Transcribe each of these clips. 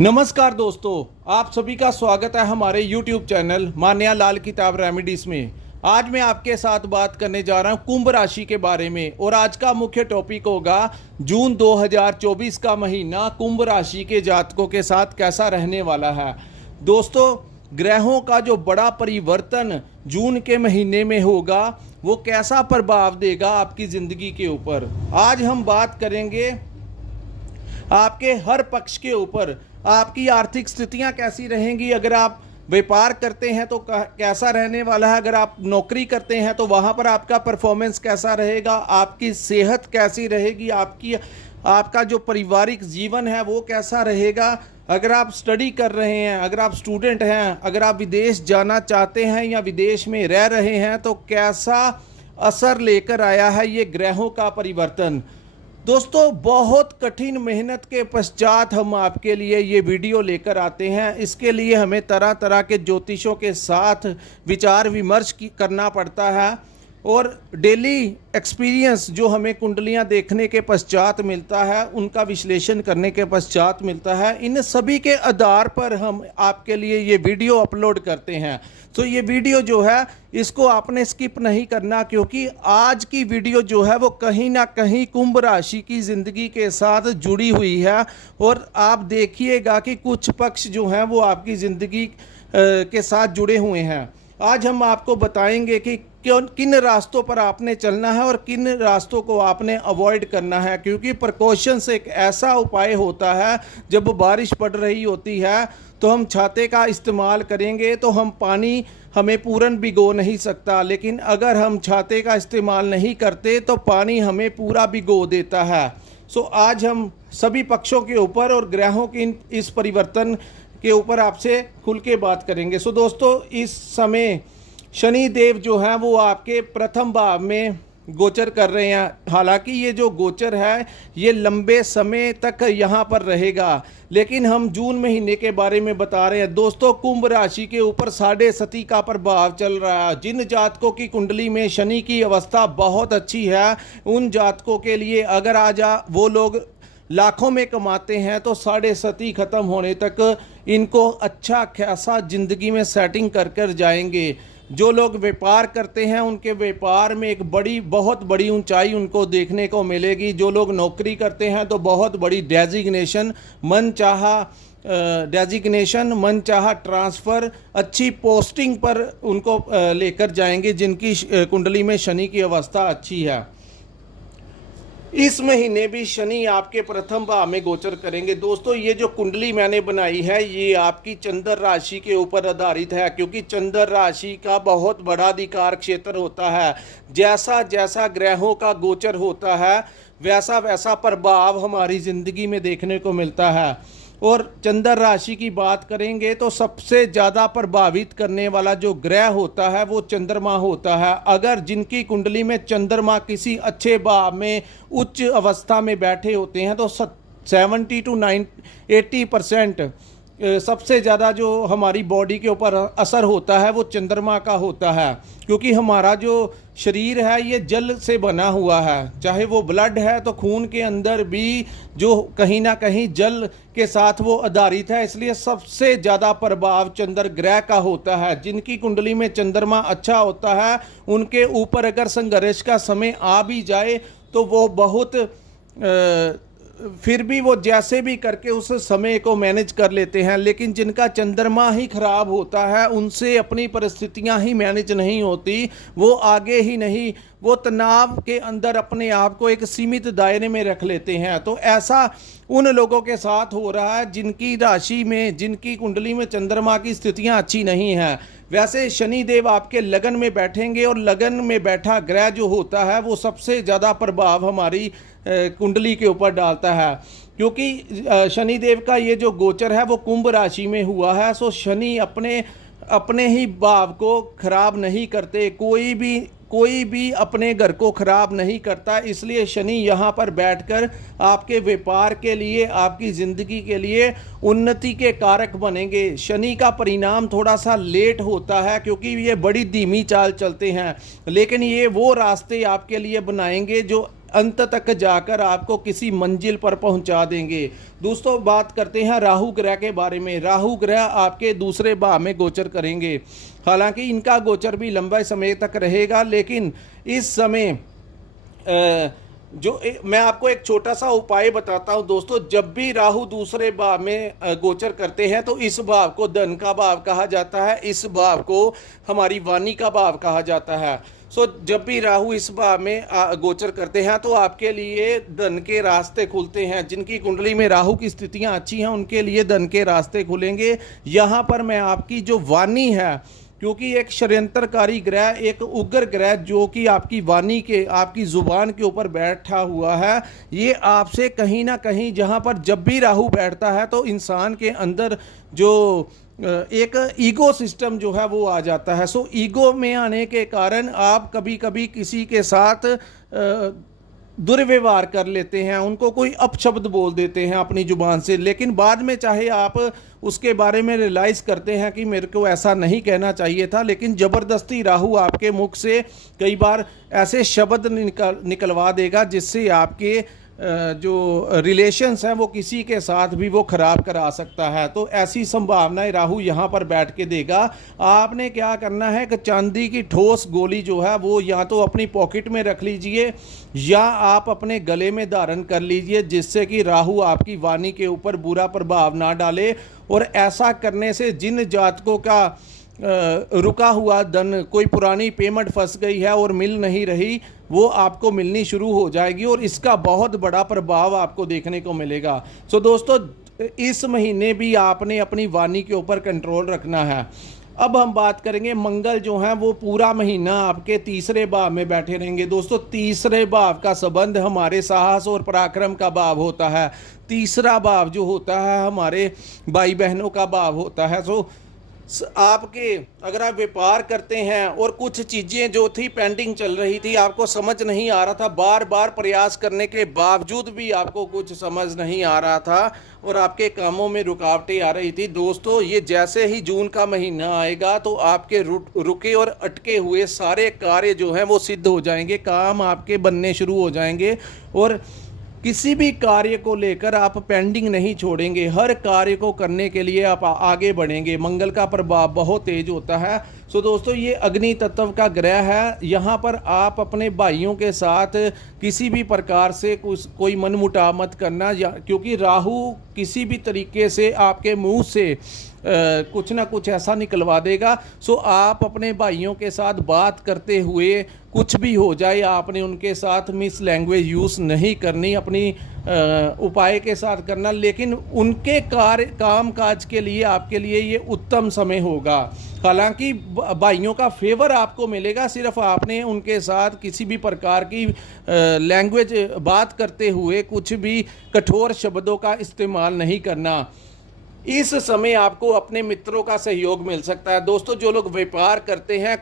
नमस्कार दोस्तों, आप सभी का स्वागत है हमारे YouTube चैनल मान्या लाल किताब रेमेडीज में। आज मैं आपके साथ बात करने जा रहा हूं कुंभ राशि के बारे में और आज का मुख्य टॉपिक होगा जून 2024 का महीना कुंभ राशि के जातकों के साथ कैसा रहने वाला है। दोस्तों, ग्रहों का जो बड़ा परिवर्तन जून के महीने में होगा वो कैसा प्रभाव देगा आपकी ज़िंदगी के ऊपर। आज हम बात करेंगे आपके हर पक्ष के ऊपर। आपकी आर्थिक स्थितियां कैसी रहेंगी, अगर आप व्यापार करते हैं तो कैसा रहने वाला है, अगर आप नौकरी करते हैं तो वहां पर आपका परफॉर्मेंस कैसा रहेगा, आपकी सेहत कैसी रहेगी, आपका जो पारिवारिक जीवन है वो कैसा रहेगा, अगर आप स्टडी कर रहे हैं, अगर आप स्टूडेंट हैं, अगर आप विदेश जाना चाहते हैं या विदेश में रह रहे हैं तो कैसा असर लेकर आया है ये ग्रहों का परिवर्तन। दोस्तों, बहुत कठिन मेहनत के पश्चात हम आपके लिए ये वीडियो लेकर आते हैं। इसके लिए हमें तरह तरह के ज्योतिषों के साथ विचार विमर्श करना पड़ता है और डेली एक्सपीरियंस जो हमें कुंडलियां देखने के पश्चात मिलता है, उनका विश्लेषण करने के पश्चात मिलता है, इन सभी के आधार पर हम आपके लिए ये वीडियो अपलोड करते हैं। तो ये वीडियो जो है इसको आपने स्किप नहीं करना, क्योंकि आज की वीडियो जो है वो कहीं ना कहीं कुंभ राशि की ज़िंदगी के साथ जुड़ी हुई है और आप देखिएगा कि कुछ पक्ष जो हैं वो आपकी ज़िंदगी के साथ जुड़े हुए हैं। आज हम आपको बताएंगे कि किन रास्तों पर आपने चलना है और किन रास्तों को आपने अवॉइड करना है, क्योंकि प्रिकॉशंस एक ऐसा उपाय होता है। जब बारिश पड़ रही होती है तो हम छाते का इस्तेमाल करेंगे तो हम पानी हमें पूरन भिगो नहीं सकता, लेकिन अगर हम छाते का इस्तेमाल नहीं करते तो पानी हमें पूरा भिगो देता है। सो आज हम सभी पक्षों के ऊपर और ग्रहों के इस परिवर्तन के ऊपर आपसे खुल के बात करेंगे। सो दोस्तों, इस समय शनि देव जो हैं वो आपके प्रथम भाव में गोचर कर रहे हैं। हालांकि ये जो गोचर है ये लंबे समय तक यहाँ पर रहेगा, लेकिन हम जून महीने के बारे में बता रहे हैं। दोस्तों, कुंभ राशि के ऊपर 7.5 का प्रभाव चल रहा है। जिन जातकों की कुंडली में शनि की अवस्था बहुत अच्छी है, उन जातकों के लिए अगर आज वो लोग लाखों में कमाते हैं तो 7.5 ख़त्म होने तक इनको अच्छा खासा ज़िंदगी में सेटिंग कर कर जाएंगे। जो लोग व्यापार करते हैं उनके व्यापार में एक बहुत बड़ी ऊंचाई उनको देखने को मिलेगी। जो लोग नौकरी करते हैं तो बहुत बड़ी डेजिग्नेशन, मनचाहा ट्रांसफ़र, अच्छी पोस्टिंग पर उनको लेकर जाएंगे जिनकी कुंडली में शनि की अवस्था अच्छी है। इस महीने भी शनि आपके प्रथम भाव में गोचर करेंगे। दोस्तों, ये जो कुंडली मैंने बनाई है ये आपकी चंद्र राशि के ऊपर आधारित है, क्योंकि चंद्र राशि का बहुत बड़ा अधिकार क्षेत्र होता है। जैसा जैसा ग्रहों का गोचर होता है वैसा वैसा प्रभाव हमारी ज़िंदगी में देखने को मिलता है। और चंद्र राशि की बात करेंगे तो सबसे ज़्यादा प्रभावित करने वाला जो ग्रह होता है वो चंद्रमा होता है। अगर जिनकी कुंडली में चंद्रमा किसी अच्छे भाव में उच्च अवस्था में बैठे होते हैं तो 70 to 80% सबसे ज़्यादा जो हमारी बॉडी के ऊपर असर होता है वो चंद्रमा का होता है, क्योंकि हमारा जो शरीर है ये जल से बना हुआ है। चाहे वो ब्लड है तो खून के अंदर भी जो कहीं ना कहीं जल के साथ वो आधारित है, इसलिए सबसे ज़्यादा प्रभाव चंद्र ग्रह का होता है। जिनकी कुंडली में चंद्रमा अच्छा होता है उनके ऊपर अगर संघर्ष का समय आ भी जाए तो वो बहुत फिर भी वो जैसे भी करके उस समय को मैनेज कर लेते हैं। लेकिन जिनका चंद्रमा ही खराब होता है उनसे अपनी परिस्थितियां ही मैनेज नहीं होती, वो आगे ही नहीं, वो तनाव के अंदर अपने आप को एक सीमित दायरे में रख लेते हैं। तो ऐसा उन लोगों के साथ हो रहा है जिनकी राशि में, जिनकी कुंडली में चंद्रमा की स्थितियां अच्छी नहीं हैं। वैसे शनि देव आपके लगन में बैठेंगे और लगन में बैठा ग्रह जो होता है वो सबसे ज़्यादा प्रभाव हमारी कुंडली के ऊपर डालता है, क्योंकि शनि देव का ये जो गोचर है वो कुंभ राशि में हुआ है। सो शनि अपने ही भाव को खराब नहीं करते, कोई भी अपने घर को खराब नहीं करता। इसलिए शनि यहाँ पर बैठकर आपके व्यापार के लिए, आपकी ज़िंदगी के लिए उन्नति के कारक बनेंगे। शनि का परिणाम थोड़ा सा लेट होता है क्योंकि ये बड़ी धीमी चाल चलते हैं, लेकिन ये वो रास्ते आपके लिए बनाएंगे जो अंत तक जाकर आपको किसी मंजिल पर पहुंचा देंगे। दोस्तों बात करते हैं राहु ग्रह के बारे में। राहु ग्रह आपके दूसरे भाव में गोचर करेंगे। हालांकि इनका गोचर भी लंबे समय तक रहेगा, लेकिन इस समय मैं आपको एक छोटा सा उपाय बताता हूं दोस्तों। जब भी राहु दूसरे भाव में गोचर करते हैं तो इस भाव को धन का भाव कहा जाता है, इस भाव को हमारी वाणी का भाव कहा जाता है। जब भी राहु इस भाव में गोचर करते हैं तो आपके लिए धन के रास्ते खुलते हैं। जिनकी कुंडली में राहु की स्थितियां अच्छी हैं उनके लिए धन के रास्ते खुलेंगे। यहाँ पर मैं आपकी जो वाणी है, क्योंकि एक षड्यंत्रकारी ग्रह, एक उग्र ग्रह जो कि आपकी वाणी के, आपकी जुबान के ऊपर बैठा हुआ है, ये आपसे कहीं ना कहीं, जहां पर जब भी राहु बैठता है तो इंसान के अंदर जो एक ईगो सिस्टम जो है वो आ जाता है। ईगो में आने के कारण आप कभी कभी किसी के साथ दुर्व्यवहार कर लेते हैं, उनको कोई अपशब्द बोल देते हैं अपनी जुबान से, लेकिन बाद में चाहे आप उसके बारे में रियलाइज़ करते हैं कि मेरे को ऐसा नहीं कहना चाहिए था, लेकिन ज़बरदस्ती राहु आपके मुख से कई बार ऐसे शब्द निकलवा देगा जिससे आपके जो रिलेशंस हैं वो किसी के साथ भी वो ख़राब करा सकता है। तो ऐसी संभावनाएं राहु यहाँ पर बैठ के देगा। आपने क्या करना है कि चांदी की ठोस गोली जो है वो या तो अपनी पॉकेट में रख लीजिए या आप अपने गले में धारण कर लीजिए, जिससे कि राहु आपकी वाणी के ऊपर बुरा प्रभाव ना डाले। और ऐसा करने से जिन जातकों का रुका हुआ धन, कोई पुरानी पेमेंट फंस गई है और मिल नहीं रही, वो आपको मिलनी शुरू हो जाएगी और इसका बहुत बड़ा प्रभाव आपको देखने को मिलेगा। दोस्तों इस महीने भी आपने अपनी वाणी के ऊपर कंट्रोल रखना है। अब हम बात करेंगे, मंगल जो है वो पूरा महीना आपके तीसरे भाव में बैठे रहेंगे। दोस्तों तीसरे भाव का संबंध हमारे साहस और पराक्रम का भाव होता है। तीसरा भाव जो होता है हमारे भाई बहनों का भाव होता है। आपके अगर आप व्यापार करते हैं और कुछ चीज़ें जो थी पेंडिंग चल रही थी, आपको समझ नहीं आ रहा था, बार बार प्रयास करने के बावजूद भी आपको कुछ समझ नहीं आ रहा था और आपके कामों में रुकावटें आ रही थी, दोस्तों ये जैसे ही जून का महीना आएगा तो आपके रुके और अटके हुए सारे कार्य जो हैं वो सिद्ध हो जाएंगे, काम आपके बनने शुरू हो जाएंगे और किसी भी कार्य को लेकर आप पेंडिंग नहीं छोड़ेंगे। हर कार्य को करने के लिए आप आगे बढ़ेंगे। मंगल का प्रभाव बहुत तेज होता है। दोस्तों ये अग्नि तत्व का ग्रह है। यहाँ पर आप अपने भाइयों के साथ किसी भी प्रकार से कोई मनमुटाव मत करना, क्योंकि राहु किसी भी तरीके से आपके मुंह से कुछ ना कुछ ऐसा निकलवा देगा। आप अपने भाइयों के साथ बात करते हुए कुछ भी हो जाए, आपने उनके साथ मिस लैंग्वेज यूज़ नहीं करनी, अपनी उपाय के साथ करना, लेकिन उनके काम काज के लिए आपके लिए ये उत्तम समय होगा। हालांकि भाइयों का फेवर आपको मिलेगा, सिर्फ आपने उनके साथ किसी भी प्रकार की लैंग्वेज बात करते हुए कुछ भी कठोर शब्दों का इस्तेमाल नहीं करना। इस समय आपको अपने मित्रों का सहयोग मिल सकता है। दोस्तों जो लोग व्यापार करते हैं,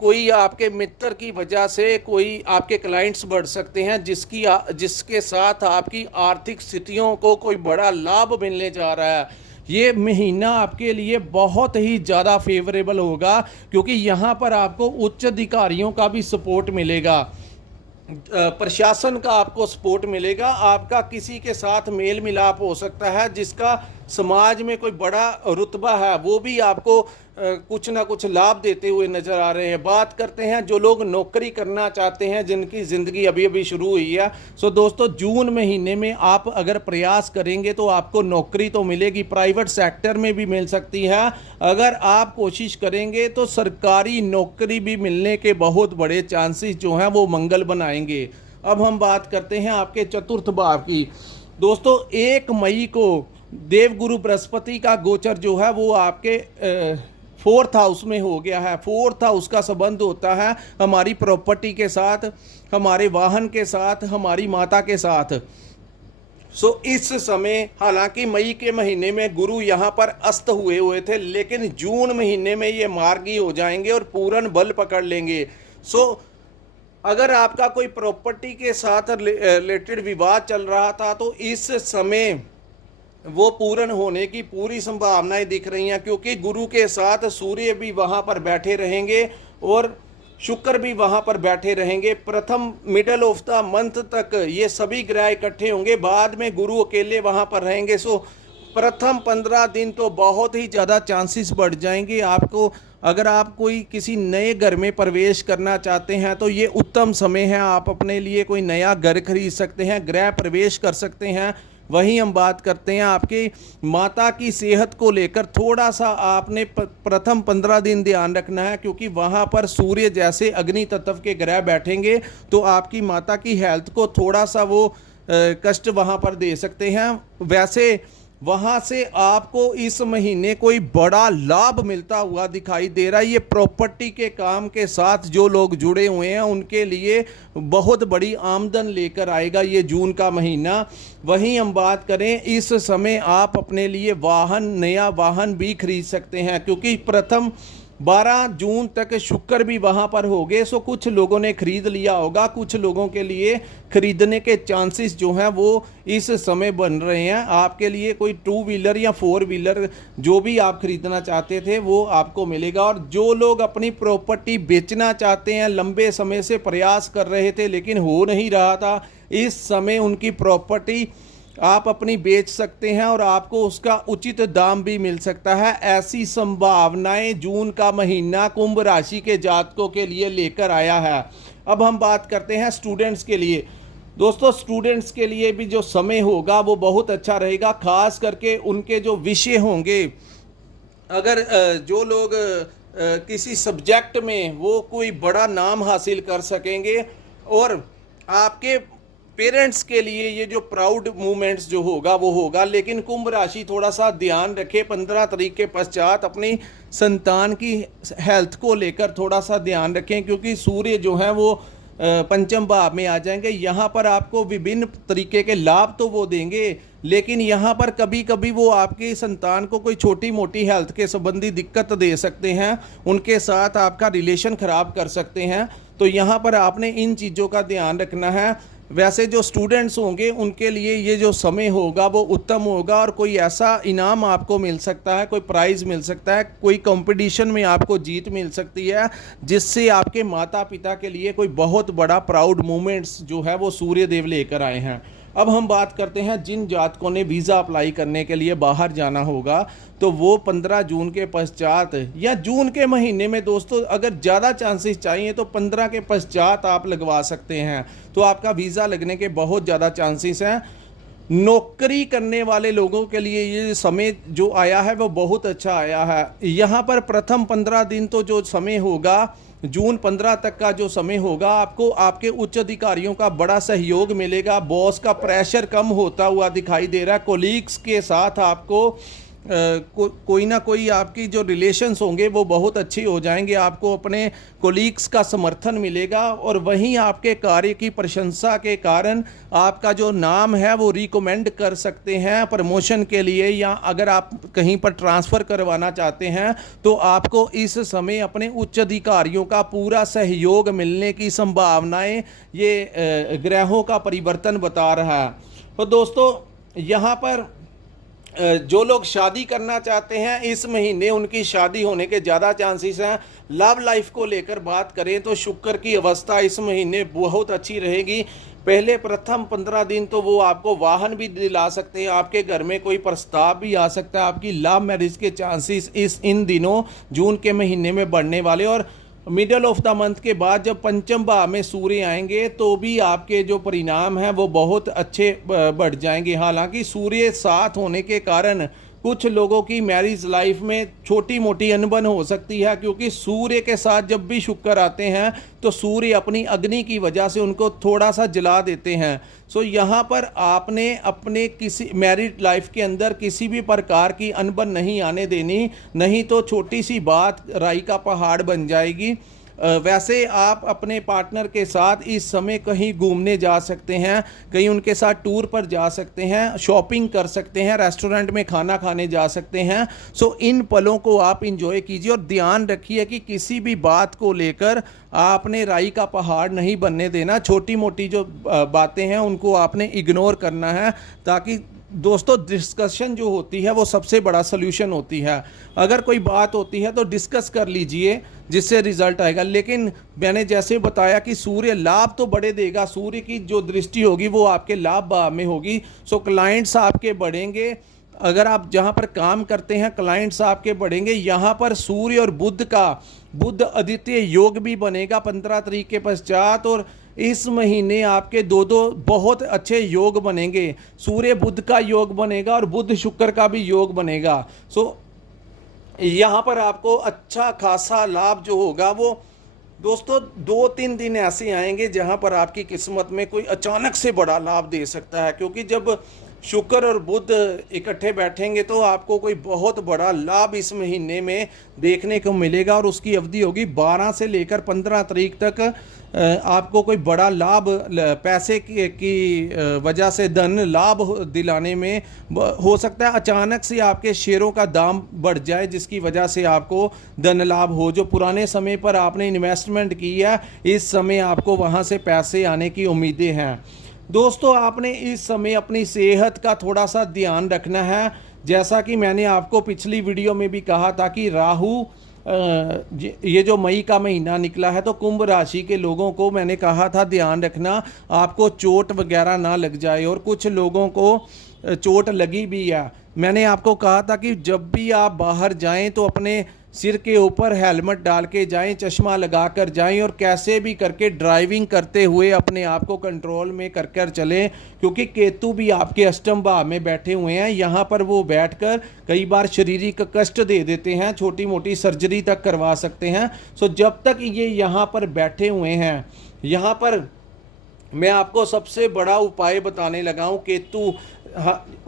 कोई आपके मित्र की वजह से कोई आपके क्लाइंट्स बढ़ सकते हैं, जिसके साथ आपकी आर्थिक स्थितियों को कोई बड़ा लाभ मिलने जा रहा है। ये महीना आपके लिए बहुत ही ज़्यादा फेवरेबल होगा, क्योंकि यहाँ पर आपको उच्च अधिकारियों का भी सपोर्ट मिलेगा, प्रशासन का आपको सपोर्ट मिलेगा। आपका किसी के साथ मेल मिलाप हो सकता है, जिसका समाज में कोई बड़ा रुतबा है, वो भी आपको कुछ ना कुछ लाभ देते हुए नज़र आ रहे हैं। बात करते हैं जो लोग नौकरी करना चाहते हैं, जिनकी ज़िंदगी अभी अभी शुरू हुई है। दोस्तों जून महीने में आप अगर प्रयास करेंगे तो आपको नौकरी तो मिलेगी, प्राइवेट सेक्टर में भी मिल सकती है। अगर आप कोशिश करेंगे तो सरकारी नौकरी भी मिलने के बहुत बड़े चांसेस जो हैं वो मंगल बनाएंगे। अब हम बात करते हैं आपके चतुर्थ भाव की। दोस्तों 1 मई को देवगुरु बृहस्पति का गोचर जो है वो आपके 4th हाउस में हो गया है। 4th हाउस का संबंध होता है हमारी प्रॉपर्टी के साथ, हमारे वाहन के साथ, हमारी माता के साथ। इस समय हालांकि मई के महीने में गुरु यहाँ पर अस्त हुए थे, लेकिन जून महीने में ये मार्गी हो जाएंगे और पूर्ण बल पकड़ लेंगे। अगर आपका कोई प्रॉपर्टी के साथ रिलेटेड विवाद चल रहा था तो इस समय वो पूर्ण होने की पूरी संभावनाएं दिख रही हैं, क्योंकि गुरु के साथ सूर्य भी वहां पर बैठे रहेंगे और शुक्र भी वहां पर बैठे रहेंगे। प्रथम मिडल ऑफ द मंथ तक ये सभी ग्रह इकट्ठे होंगे, बाद में गुरु अकेले वहां पर रहेंगे। सो प्रथम 15 दिन तो बहुत ही ज़्यादा चांसेस बढ़ जाएंगे आपको। अगर आप कोई किसी नए घर में प्रवेश करना चाहते हैं तो ये उत्तम समय है, आप अपने लिए कोई नया घर खरीद सकते हैं, गृह प्रवेश कर सकते हैं। वहीं हम बात करते हैं आपकी माता की सेहत को लेकर, थोड़ा सा आपने प्रथम 15 दिन ध्यान रखना है, क्योंकि वहाँ पर सूर्य जैसे अग्नि तत्व के ग्रह बैठेंगे तो आपकी माता की हेल्थ को थोड़ा सा वो कष्ट वहाँ पर दे सकते हैं। वैसे वहाँ से आपको इस महीने कोई बड़ा लाभ मिलता हुआ दिखाई दे रहा है। ये प्रॉपर्टी के काम के साथ जो लोग जुड़े हुए हैं उनके लिए बहुत बड़ी आमदन लेकर आएगा ये जून का महीना। वहीं हम बात करें, इस समय आप अपने लिए नया वाहन भी खरीद सकते हैं, क्योंकि प्रथम 12 जून तक शुक्र भी वहां पर होंगे। सो कुछ लोगों ने खरीद लिया होगा, कुछ लोगों के लिए खरीदने के चांसेस जो हैं वो इस समय बन रहे हैं। आपके लिए कोई 2 व्हीलर या 4 व्हीलर जो भी आप खरीदना चाहते थे वो आपको मिलेगा। और जो लोग अपनी प्रॉपर्टी बेचना चाहते हैं, लंबे समय से प्रयास कर रहे थे लेकिन हो नहीं रहा था, इस समय उनकी प्रॉपर्टी आप अपनी बेच सकते हैं और आपको उसका उचित दाम भी मिल सकता है। ऐसी संभावनाएं जून का महीना कुंभ राशि के जातकों के लिए लेकर आया है। अब हम बात करते हैं स्टूडेंट्स के लिए। दोस्तों, स्टूडेंट्स के लिए भी जो समय होगा वो बहुत अच्छा रहेगा, खास करके उनके जो विषय होंगे। अगर जो लोग किसी सब्जेक्ट में वो कोई बड़ा नाम हासिल कर सकेंगे, और आपके पेरेंट्स के लिए ये जो प्राउड मोमेंट्स जो होगा वो होगा। लेकिन कुंभ राशि थोड़ा सा ध्यान रखे, 15 तारीख के पश्चात अपनी संतान की हेल्थ को लेकर थोड़ा सा ध्यान रखें, क्योंकि सूर्य जो है वो पंचम भाव में आ जाएंगे। यहाँ पर आपको विभिन्न तरीके के लाभ तो वो देंगे, लेकिन यहाँ पर कभी कभी वो आपकी संतान को कोई छोटी मोटी हेल्थ के संबंधी दिक्कत दे सकते हैं, उनके साथ आपका रिलेशन ख़राब कर सकते हैं। तो यहाँ पर आपने इन चीज़ों का ध्यान रखना है। वैसे जो स्टूडेंट्स होंगे उनके लिए ये जो समय होगा वो उत्तम होगा, और कोई ऐसा इनाम आपको मिल सकता है, कोई प्राइज़ मिल सकता है, कोई कंपटीशन में आपको जीत मिल सकती है, जिससे आपके माता पिता के लिए कोई बहुत बड़ा प्राउड मोमेंट्स जो है वो सूर्य देव लेकर आए हैं। अब हम बात करते हैं जिन जातकों ने वीज़ा अप्लाई करने के लिए बाहर जाना होगा, तो वो 15 जून के पश्चात या जून के महीने में, दोस्तों अगर ज़्यादा चांसेस चाहिए तो 15 के पश्चात आप लगवा सकते हैं, तो आपका वीज़ा लगने के बहुत ज़्यादा चांसेस हैं। नौकरी करने वाले लोगों के लिए ये समय जो आया है वो बहुत अच्छा आया है। यहाँ पर प्रथम 15 दिन तो जो समय होगा, जून 15 तक का जो समय होगा, आपको आपके उच्च अधिकारियों का बड़ा सहयोग मिलेगा। बॉस का प्रेशर कम होता हुआ दिखाई दे रहा है। कोलीग्स के साथ आपको कोई ना कोई आपकी जो रिलेशंस होंगे वो बहुत अच्छी हो जाएंगे, आपको अपने कोलीग्स का समर्थन मिलेगा। और वहीं आपके कार्य की प्रशंसा के कारण आपका जो नाम है वो रिकमेंड कर सकते हैं प्रमोशन के लिए, या अगर आप कहीं पर ट्रांसफ़र करवाना चाहते हैं तो आपको इस समय अपने उच्च अधिकारियों का पूरा सहयोग मिलने की संभावनाएं ये ग्रहों का परिवर्तन बता रहा है। तो दोस्तों, यहाँ पर जो लोग शादी करना चाहते हैं इस महीने उनकी शादी होने के ज़्यादा चांसेस हैं। लव लाइफ को लेकर बात करें तो शुक्र की अवस्था इस महीने बहुत अच्छी रहेगी। पहले प्रथम 15 दिन तो वो आपको वाहन भी दिला सकते हैं, आपके घर में कोई प्रस्ताव भी आ सकता है, आपकी लव मैरिज के चांसेस इन दिनों जून के महीने में बढ़ने वाले। और मिडल ऑफ द मंथ के बाद जब पंचम भाव में सूर्य आएंगे तो भी आपके जो परिणाम हैं वो बहुत अच्छे बढ़ जाएंगे। हालांकि सूर्य साथ होने के कारण कुछ लोगों की मैरिज लाइफ में छोटी मोटी अनबन हो सकती है, क्योंकि सूर्य के साथ जब भी शुक्र आते हैं तो सूर्य अपनी अग्नि की वजह से उनको थोड़ा सा जला देते हैं। सो यहाँ पर आपने अपने किसी मैरिड लाइफ के अंदर किसी भी प्रकार की अनबन नहीं आने देनी, नहीं तो छोटी सी बात राई का पहाड़ बन जाएगी। वैसे आप अपने पार्टनर के साथ इस समय कहीं घूमने जा सकते हैं, कहीं उनके साथ टूर पर जा सकते हैं, शॉपिंग कर सकते हैं, रेस्टोरेंट में खाना खाने जा सकते हैं। सो इन पलों को आप इंजॉय कीजिए और ध्यान रखिए कि किसी भी बात को लेकर आपने राई का पहाड़ नहीं बनने देना। छोटी मोटी जो बातें हैं उनको आपने इग्नोर करना है, ताकि दोस्तों डिस्कशन जो होती है वो सबसे बड़ा सल्यूशन होती है। अगर कोई बात होती है तो डिस्कस कर लीजिए, जिससे रिजल्ट आएगा। लेकिन मैंने जैसे बताया कि सूर्य लाभ तो बड़े देगा, सूर्य की जो दृष्टि होगी वो आपके लाभ में होगी। सो क्लाइंट्स आपके बढ़ेंगे। अगर आप जहाँ पर काम करते हैं क्लाइंट्स आपके बढ़ेंगे। यहाँ पर सूर्य और बुध आदित्य योग भी बनेगा 15 तारीख के पश्चात, और इस महीने आपके दो बहुत अच्छे योग बनेंगे। सूर्य बुध का योग बनेगा और बुध शुक्र का भी योग बनेगा। सो यहाँ पर आपको अच्छा खासा लाभ जो होगा वो दोस्तों 2-3 दिन ऐसे आएंगे जहाँ पर आपकी किस्मत में कोई अचानक से बड़ा लाभ दे सकता है। क्योंकि जब शुक्र और बुध इकट्ठे बैठेंगे तो आपको कोई बहुत बड़ा लाभ इस महीने में देखने को मिलेगा, और उसकी अवधि होगी 12 से लेकर 15 तारीख तक। आपको कोई बड़ा लाभ पैसे की वजह से धन लाभ दिलाने में हो सकता है। अचानक से आपके शेयरों का दाम बढ़ जाए जिसकी वजह से आपको धन लाभ हो। जो पुराने समय पर आपने इन्वेस्टमेंट की है इस समय आपको वहां से पैसे आने की उम्मीदें हैं। दोस्तों आपने इस समय अपनी सेहत का थोड़ा सा ध्यान रखना है। जैसा कि मैंने आपको पिछली वीडियो में भी कहा था कि राहु ये जो मई का महीना निकला है तो कुंभ राशि के लोगों को मैंने कहा था ध्यान रखना आपको चोट वगैरह ना लग जाए, और कुछ लोगों को चोट लगी भी है। मैंने आपको कहा था कि जब भी आप बाहर जाएं तो अपने सिर के ऊपर हेलमेट डाल के जाएं, चश्मा लगा कर जाएं, और कैसे भी करके ड्राइविंग करते हुए अपने आप को कंट्रोल में कर कर चलें। क्योंकि केतु भी आपके अष्टम भाव में बैठे हुए हैं। यहाँ पर वो बैठकर कई बार शारीरिक कष्ट दे देते हैं, छोटी मोटी सर्जरी तक करवा सकते हैं। सो जब तक ये यहाँ पर बैठे हुए हैं, यहाँ पर मैं आपको सबसे बड़ा उपाय बताने लगा हूँ। केतु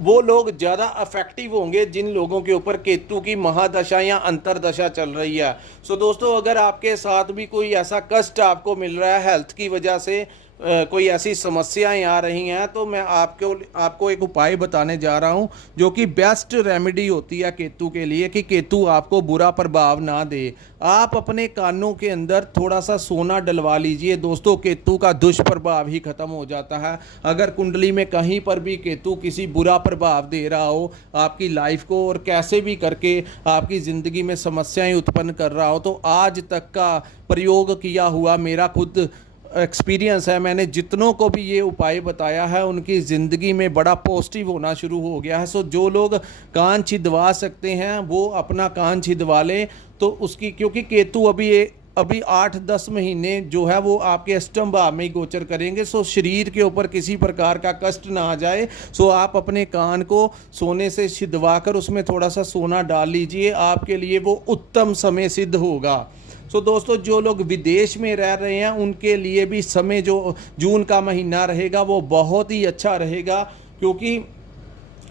वो लोग ज़्यादा अफेक्टिव होंगे जिन लोगों के ऊपर केतु की महादशा या अंतरदशा चल रही है। सो दोस्तों अगर आपके साथ भी कोई ऐसा कष्ट आपको मिल रहा है हेल्थ की वजह से, कोई ऐसी समस्याएं आ रही हैं, तो मैं आपको एक उपाय बताने जा रहा हूं जो कि बेस्ट रेमेडी होती है केतु के लिए, कि केतु आपको बुरा प्रभाव ना दे। आप अपने कानों के अंदर थोड़ा सा सोना डलवा लीजिए दोस्तों, केतु का दुष्प्रभाव ही खत्म हो जाता है। अगर कुंडली में कहीं पर भी केतु किसी बुरा प्रभाव दे रहा हो आपकी लाइफ को, और कैसे भी करके आपकी ज़िंदगी में समस्याएं उत्पन्न कर रहा हो, तो आज तक का प्रयोग किया हुआ मेरा खुद एक्सपीरियंस है। मैंने जितनों को भी ये उपाय बताया है उनकी ज़िंदगी में बड़ा पॉजिटिव होना शुरू हो गया है। सो जो लोग कान छिदवा सकते हैं वो अपना कान छिदवा लें। तो उसकी क्योंकि केतु अभी 8-10 महीने जो है वो आपके अष्टम भाव में ही गोचर करेंगे। सो शरीर के ऊपर किसी प्रकार का कष्ट ना आ जाए। सो आप अपने कान को सोने से छिदवा कर उसमें थोड़ा सा सोना डाल लीजिए, आपके लिए वो उत्तम समय सिद्ध होगा। सो दोस्तों जो लोग विदेश में रह रहे हैं उनके लिए भी समय जो जून का महीना रहेगा वो बहुत ही अच्छा रहेगा। क्योंकि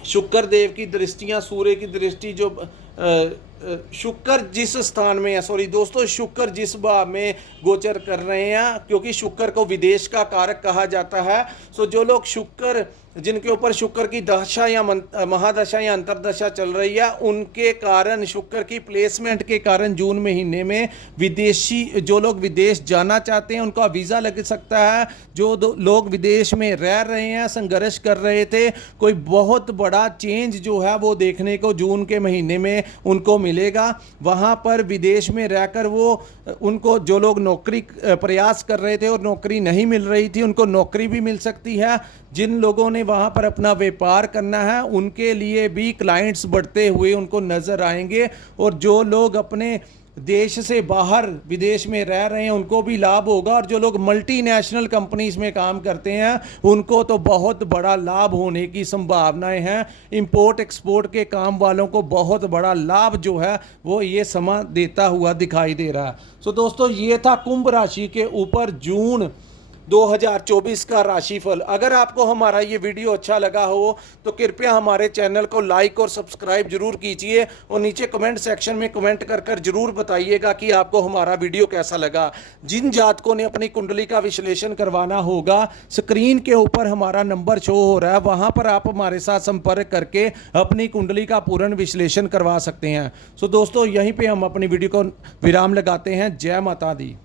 शुक्र देव की दृष्टियां, सूर्य की दृष्टि जो शुक्र जिस स्थान में है, सॉरी दोस्तों, शुक्र जिस भाव में गोचर कर रहे हैं, क्योंकि शुक्र को विदेश का कारक कहा जाता है। सो जो लोग जिनके ऊपर शुक्र की दशा या महादशा या अंतरदशा चल रही है, उनके कारण शुक्र की प्लेसमेंट के कारण जून महीने में जो लोग विदेश जाना चाहते हैं उनका वीज़ा लग सकता है। जो लोग विदेश में रह रहे हैं, संघर्ष कर रहे थे, कोई बहुत बड़ा चेंज जो है वो देखने को जून के महीने में उनको मिलेगा। वहाँ पर विदेश में रहकर उनको जो लोग नौकरी प्रयास कर रहे थे और नौकरी नहीं मिल रही थी, उनको नौकरी भी मिल सकती है। जिन लोगों ने वहाँ पर अपना व्यापार करना है उनके लिए भी क्लाइंट्स बढ़ते हुए उनको नज़र आएंगे। और जो लोग अपने देश से बाहर विदेश में रह रहे हैं उनको भी लाभ होगा। और जो लोग मल्टीनेशनल कंपनीज में काम करते हैं उनको तो बहुत बड़ा लाभ होने की संभावनाएं हैं। इंपोर्ट एक्सपोर्ट के काम वालों को बहुत बड़ा लाभ जो है वो ये समा देता हुआ दिखाई दे रहा है। सो दोस्तों ये था कुंभ राशि के ऊपर जून 2024 का राशिफल। अगर आपको हमारा ये वीडियो अच्छा लगा हो तो कृपया हमारे चैनल को लाइक और सब्सक्राइब जरूर कीजिए, और नीचे कमेंट सेक्शन में कमेंट कर जरूर बताइएगा कि आपको हमारा वीडियो कैसा लगा। जिन जातकों ने अपनी कुंडली का विश्लेषण करवाना होगा, स्क्रीन के ऊपर हमारा नंबर शो हो रहा है, वहाँ पर आप हमारे साथ संपर्क करके अपनी कुंडली का पूर्ण विश्लेषण करवा सकते हैं। सो दोस्तों यहीं पर हम अपनी वीडियो को विराम लगाते हैं। जय माता दी।